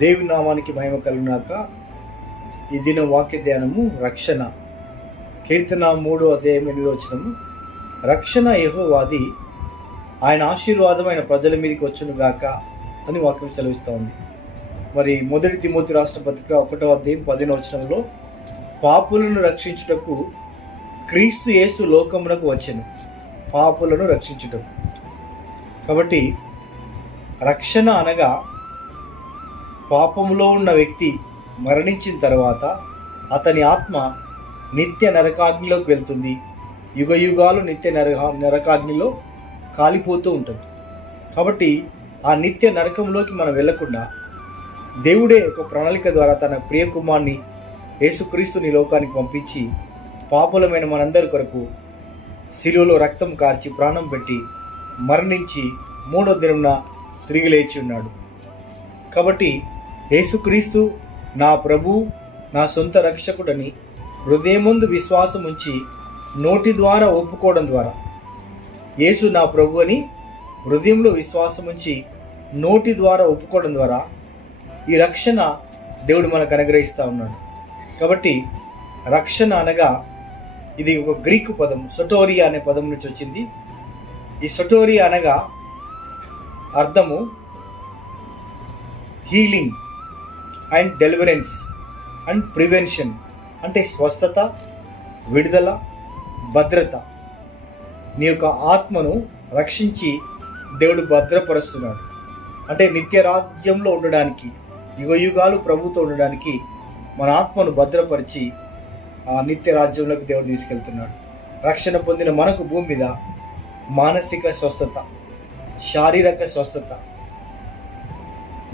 దేవుని నామానికి మహిమ కలుగునాక. ఈ దిన వాక్య ధ్యానము రక్షణ. కీర్తన 3:8 రక్షణ యెహోవాది, ఆయన ఆశీర్వాదం ఆయన ప్రజల మీదకి వచ్చును గాక అని వాక్యం సెలవిస్తూ ఉంది. మరి 1 తిమోతి రాసిన పత్రిక 1:10 పాపులను రక్షించుటకు క్రీస్తు యేసు లోకమునకు వచ్చెను. పాపులను రక్షించుటకు. కాబట్టి రక్షణ అనగా పాపములో ఉన్న వ్యక్తి మరణించిన తర్వాత అతని ఆత్మ నిత్య నరకాగ్నిలోకి వెళ్తుంది. యుగ యుగాలు నిత్య నరకాగ్నిలో కాలిపోతూ ఉంటుంది. కాబట్టి ఆ నిత్య నరకంలోకి మనం వెళ్లకుండా దేవుడే ఒక ప్రణాళిక ద్వారా తన ప్రియకుమార్ని యేసుక్రీస్తుని లోకానికి పంపించి పాపులమైన మనందరి కొరకు శిలువలో రక్తం కార్చి ప్రాణం పెట్టి మరణించి 3వ దినమున తిరిగి లేచి ఉన్నాడు. కాబట్టి యేసుక్రీస్తు నా ప్రభు, నా సొంత రక్షకుడని హృదయమందు విశ్వాసం ఉంచి నోటి ద్వారా ఒప్పుకోవడం ద్వారా, యేసు నా ప్రభు అని హృదయంలో విశ్వాసం ఉంచి నోటి ద్వారా ఒప్పుకోవడం ద్వారా ఈ రక్షణ దేవుడు మనకు అనుగ్రహిస్తూ ఉన్నాడు. కాబట్టి రక్షణ అనగా ఇది ఒక గ్రీకు పదం, సొటోరియా అనే పదం నుంచి వచ్చింది. ఈ సొటోరియా అనగా అర్థము healing and deliverance and prevention, అంటే స్వస్థత, విడుదల, భద్రత. నీ యొక్క ఆత్మను రక్షించి దేవుడు భద్రపరుస్తున్నాడు. అంటే నిత్య రాజ్యంలో ఉండడానికి, యుగ యుగాలు ప్రభుతో ఉండడానికి మన ఆత్మను భద్రపరిచి ఆ నిత్య రాజ్యంలోకి దేవుడు తీసుకెళ్తున్నాడు. రక్షణ పొందిన మనకు భూమి మీద మానసిక స్వస్థత, శారీరక స్వస్థత,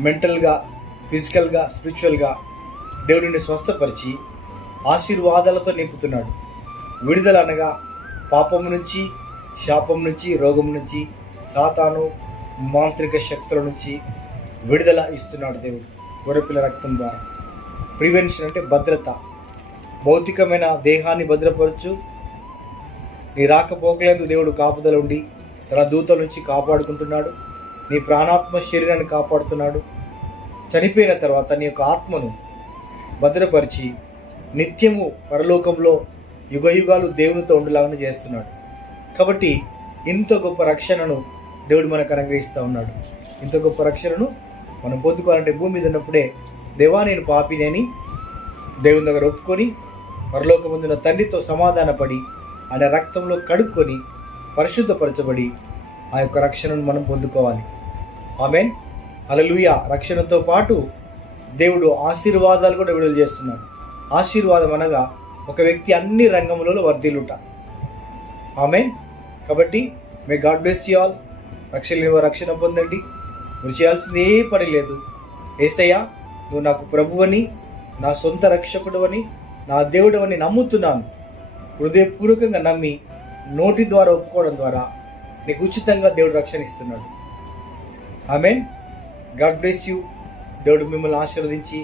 మెంటల్గా, ఫిజికల్గా, స్పిరిచువల్గా దేవుడిని స్వస్థపరిచి ఆశీర్వాదాలతో నింపుతున్నాడు. విడుదల అనగా పాపం నుంచి, శాపం నుంచి, రోగం నుంచి, సాతాను మాంత్రిక శక్తుల నుంచి విడుదల ఇస్తున్నాడు దేవుడు గొర్రెపిల్ల రక్తం ద్వారా. ప్రివెన్షన్ అంటే భద్రత. భౌతికమైన దేహాన్ని భద్రపరచు. నీ రాకపోకలందు దేవుడు కాపుదల ఉండి తన దూతల నుంచి కాపాడుకుంటున్నాడు. నీ ప్రాణాత్మ శరీరాన్ని కాపాడుతున్నాడు. చనిపోయిన తర్వాత నీ యొక్క ఆత్మను భద్రపరిచి నిత్యము పరలోకంలో యుగ యుగాలు దేవునితో ఉండేలాగా చేస్తున్నాడు. కాబట్టి ఇంత గొప్ప రక్షణను దేవుడు మనకు అనుగ్రహిస్తూ ఉన్నాడు. ఇంత గొప్ప రక్షణను మనం పొందుకోవాలంటే భూమి మీద ఉన్నప్పుడే దేవా నేను పాపినేని దేవుని దగ్గర ఒప్పుకొని పరలోకముందున తండ్రితో సమాధానపడి ఆయన రక్తంలో కడుక్కొని పరిశుద్ధపరచబడి ఆ యొక్క రక్షణను మనం పొందుకోవాలి. ఆమేన్, హల్లెలూయా. రక్షణతో పాటు దేవుడు ఆశీర్వాదాలు కూడా విడుదల చేస్తున్నాడు. ఆశీర్వాదం అనగా ఒక వ్యక్తి అన్ని రంగములలో వర్ధిల్లుట. ఆమేన్. కాబట్టి మే గాడ్ బ్లెస్ యు ఆల్. రక్షణ పొందండి. మీరు చేయాల్సింది ఏ పని లేదు. యేసయ్యా, నువ్వు నాకు ప్రభువని, నా సొంత రక్షకుడు అని, నా దేవుడు అని నమ్ముతున్నాను. హృదయపూర్వకంగా నమ్మి నోటి ద్వారా ఒప్పుకోవడం ద్వారా నీకు ఉచితంగా దేవుడు రక్షణ ఇస్తున్నాడు. ఆమేన్. God bless you. దేవుడు మిమ్మల్ని ఆశీర్వదించి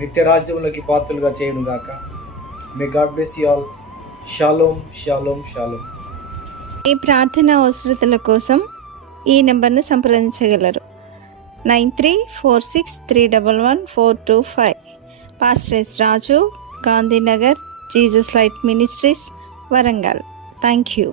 నిత్య రాజ్యంలోకి పాత్రలుగా చేయను గాక. May God bless you all. షాలోమ్, షాలోమ్, షాలోమ్. ఈ ప్రార్థన అవసరతల కోసం ఈ నెంబర్ను సంప్రదించగలరు. 9346311425. Pastor Raju, Gandhinagar, Jesus light ministries, Warangal. Thank you.